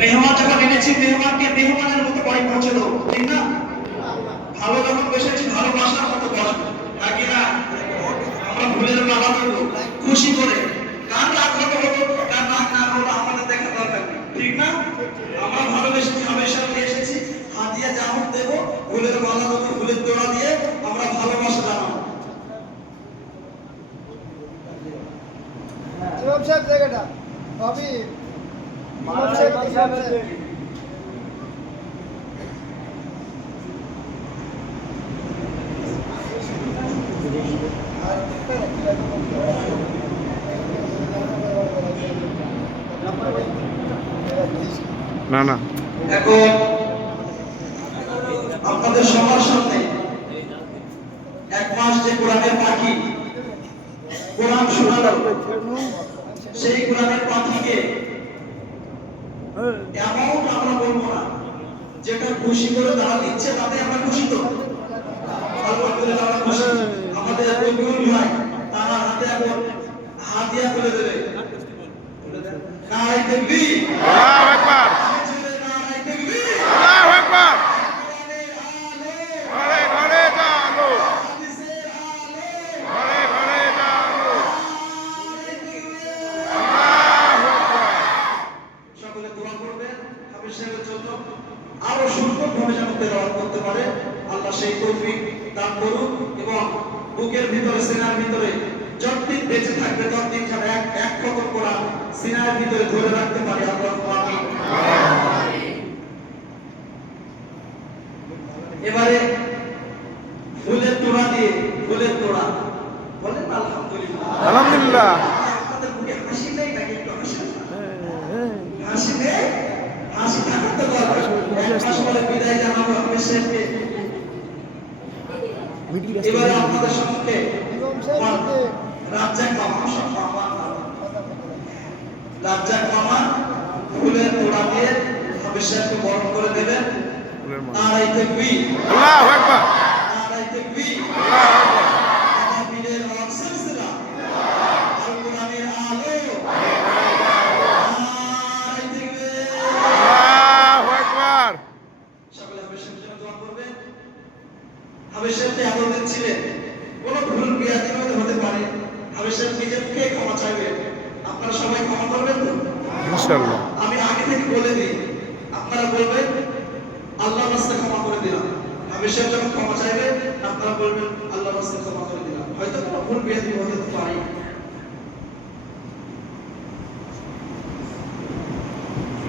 মেহমান যখন এনেছি মেহমানকে মেহমানের মতো বাড়ি পৌঁছে দেবো, ঠিক না? ভালো যখন বসেছি ভালোবাসার মতো বসবো, নাকি না? আমরা ভুলের মালা দেবো খুশি করে, কার রাগ হতে হতো কার রাগ না হলো আমাদের দেখা দরকার নেই, ঠিক না? আমরা ভালোবেসেছি হামেশা নিয়ে এসেছি, হাতিয়া জামুক দেবো, ফুলের মালা দেবো, ফুলের তোড়া দিয়ে আমরা ভালোবাসা জানাবো। ইমাম সাহেব জায়গাটা ভাবি ইমাম সাহেব না না এখন আপনাদের সবার সামনে এক মাস যে কোরআনের পাখি কোরআন শোনালো, সেই কোরআনের পাখিকে এমন আমরা বলবো না, যেটা খুশি করে তারা দিচ্ছে তাতে আমরা খুশি তো? আলহামদুলিল্লাহ আমরা খুশি। আমাদের রবিউল ভাই তারা হাতে এখন হাতিয়া তুলে দেবে। নারায়ে তাকবীর, আল্লাহু আকবার, নারায়ে তাকবীর, আল্লাহু আকবার। ঘরে ঘরে জানো, ঘরে ঘরে জানো, আল্লাহু আকবার। সকলে দোয়া করবেন হাফেজ সাহেবের জন্য, আরো সুন্দরভাবে যেন তেলাওয়াত করতে পারে, আল্লাহ সেই তৌফিক দান করুন। এবং বুকের ভিতরে সিনার ভিতরে যতদিন বেঁচে থাকবে ততদিন যেন এক খতম কোরআন সিনার ভিতরে ধরে রাখতে পারে, আল্লাহুম্মা আমিন। এবারে ফুলের তোড়া দিয়ে, ফুলের তোড়া বলেন আলহামদুলিল্লাহ, আলহামদুলিল্লাহ। আপনাদের মুখে হাসি নেই নাকি? একটু হাসি, হাসি নেই, হাসি থাকার তো দরকার। এক মাস পরে বিদায় জানাবো হাফেজ সাহেবকে। এবারে আপনাদের সম্মুখে ইমাম সাহেব রাজ্জাক মামা, রাজ্জাক মামা ফুলের তোড়া দিয়ে হাফেজ সাহেবকে বরণ করে দেবেন। নারায়ে তাকবীর, আল্লাহু আকবার, নারায়ে তাকবীর, আল্লাহু আকবার। তাকবীরের হক সিলসিলা, আল কোরআনের আলো, নারায়ে তাকবীর। আল্লাহু আকবার। সকলে হাফেজ সাহেবের জন্য দোয়া করবেন। হাফেজ সাহেব যে এতদিন ছিলেন, কোনো ভুল বিয়াদবি হতে পারে, হাফেজ সাহেব নিজের মুখে ক্ষমা চাইবেন। আপনারা সবাই ক্ষমা করবেন তো? ইনশাআল্লাহ। আমি আগে থেকে বলে দিই, আপনারা বলবেন আল্লাহর রাস্তায় ক্ষমা করে দিলাম। হাফেজ সাহেব যখন ক্ষমা চাইবেন আপনারা বলবেন আল্লাহর রাস্তায় ক্ষমা করে দিলাম। হয়তো কোনো ভুল বিয়াদবি হতে পারে।